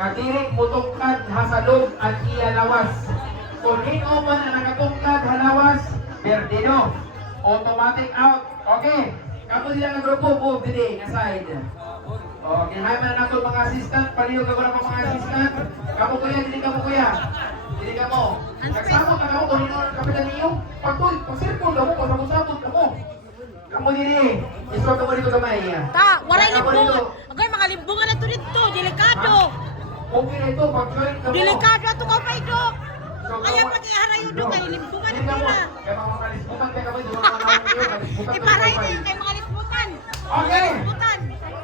Katirik mutungkad hasalog at iyalawas. Kung hinuman ang nakatungkad halawas, Berdino. Automatic out. Okay. Kamu sila ng grupo, move dili, nga side. Okay, hay man na ako mga assistant, paliw ka ko na mga assistant. Kamu kuya, dili ka mo kuya. Dili ka mo. Nagsama ka mo, kung hinuman ang kapitan niyo. Pag-circle ka mo, pasabot-sabot ka mo. Kamu dili. Isko ka mo dito kamay. Ta, waray limbungan. Okay, mga limbungan na ito dito. Delikado. Okay na ito, pag-join ka mo. Delikado ito ka pa ito. Kaya pag iharayo doon, kaya limbungan na pila. Kaya mga malisbutan ka kami, di ba mga malisbutan? Iparay na yun kay mga limbungan. Okay. Limbungan.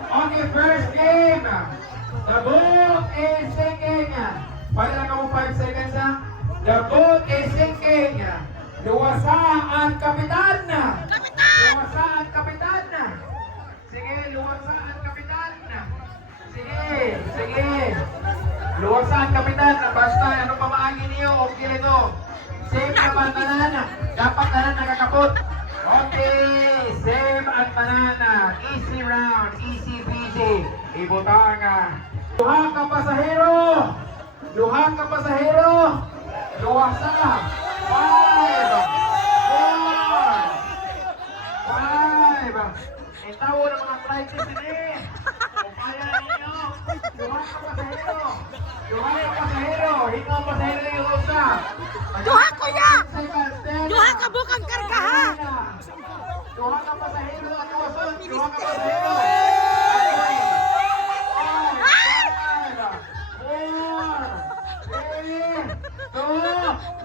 Okay, first game. The boat is sinking. Pwede lang ako 5 seconds ha. The boat is sinking. Luwasa ang kapitan. Kapitan! Luwasa ang kapitan. Sige, luwasa ang kapitan. Sige, sige. Luwasa ang kapitan. Basta, ano pa maagi niyo? Okay ito. Same naman banana. Dapat na nakakapot. Okay, same at banana. Easy round, easy peasy. Ibutang. Duha ka pasahero. Duha ka pasahero. Luwasa. 5, 4, 5. Itawo ng mga flight ini. Upaya ninyo. Duha ka pasahero. Duha ka pasahero. Hingo pasahero yung usa. Duha ko ya! Seconds, 10. Duha ka bukang karga ha! Duha ka pasahero at uwasan. Duha ka pasahero.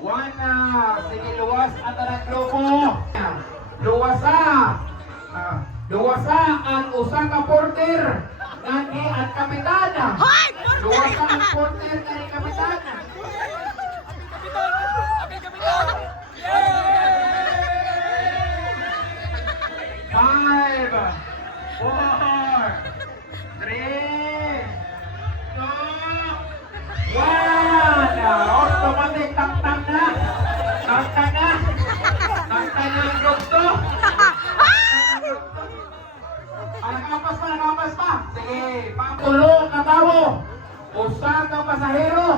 1 na. Sige, luwas at ang grupo. Luwasa. Luwasa ang usa ka porter. Ngani at kapitana. Hoy! Luwasa ang porter ngani kapitana. Five, 4, 3, 2, 1. Automatic tangtang na. Tangtang na. Tangtang na ang grupo. Nakapas pa. Sige, patulo ka tao. Usa ka pasahero.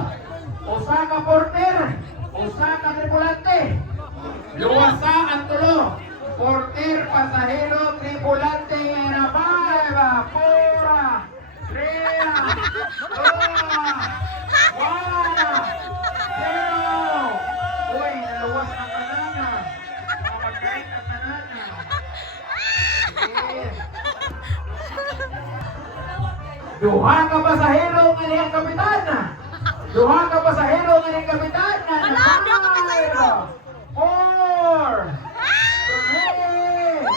Usa ka porter. Usa ka tripulante. Luwasa ang tulo. Porter, pasahero, tripulante. Na 5, 4, 3, 2, 1, 0. Uy, naluwas ang banana. Mamagkait ang banana. Sige. Duha ka pasahero nga niyang kapitan. Duha ka pasahero nga niyang kapitan. Wala, duha ka pasahero. 4, 3,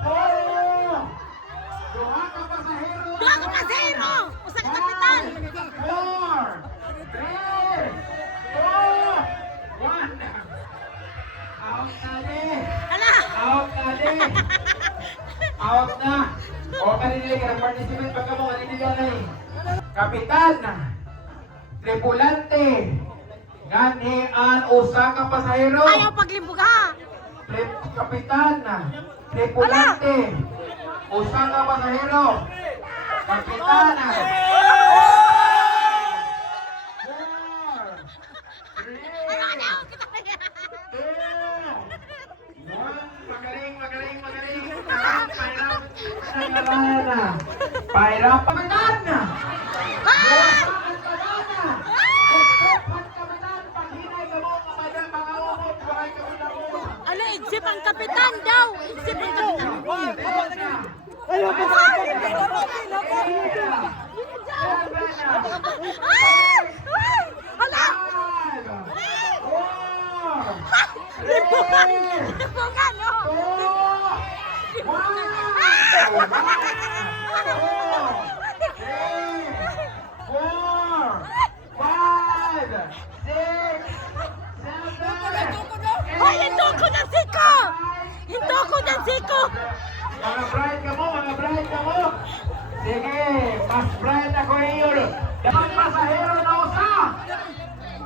4. Duha ka pasahero. Duha ka pasahero! Usa ka kapitan! 4, 3, 2, 1. Out na din. Ala! Out na din. Out na. O kanina ka nag-participate pa ka mo, kanina na eh. Kapitan, tripulante, ngani ang usa ka pasahero. Ayaw paglimbog ha! Kapitan, tripulante, usa ka pasahero. Kapitan, 4, 3, Ano ka na? 2, 1. Magaling. Pairap. Kapitan! Luwasan banana! Except kapitan, pag hinay ka mo, kamadang mga umot, buhay ka mo na mo. Ano, igsip ang kapitan daw! Igsip ang kapitan! Hala! Limbungan! Limbungan, no? Hoy, hinto ko ng siko! Hinto ko ng siko! Mga bride ka mo! Sige, mas bride ako iyon. Dapat pasahero na usa!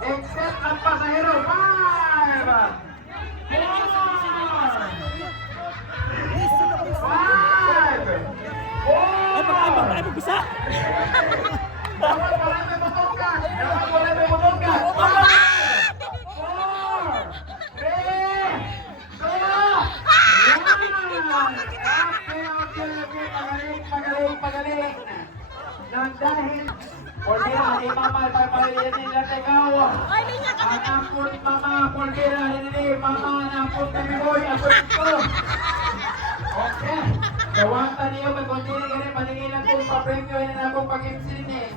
Except ang pasahero, 5, 4, 5, 4. Dapat pala yan nila tegaw. Ay, linya ka na. Anapon mama, pulbira, hindi, mama, anapon kami boy, ako ito. Okay. Gawanta niyo, kung hindi na ganun, paningilan kong papremyo na akong pag-imsin eh.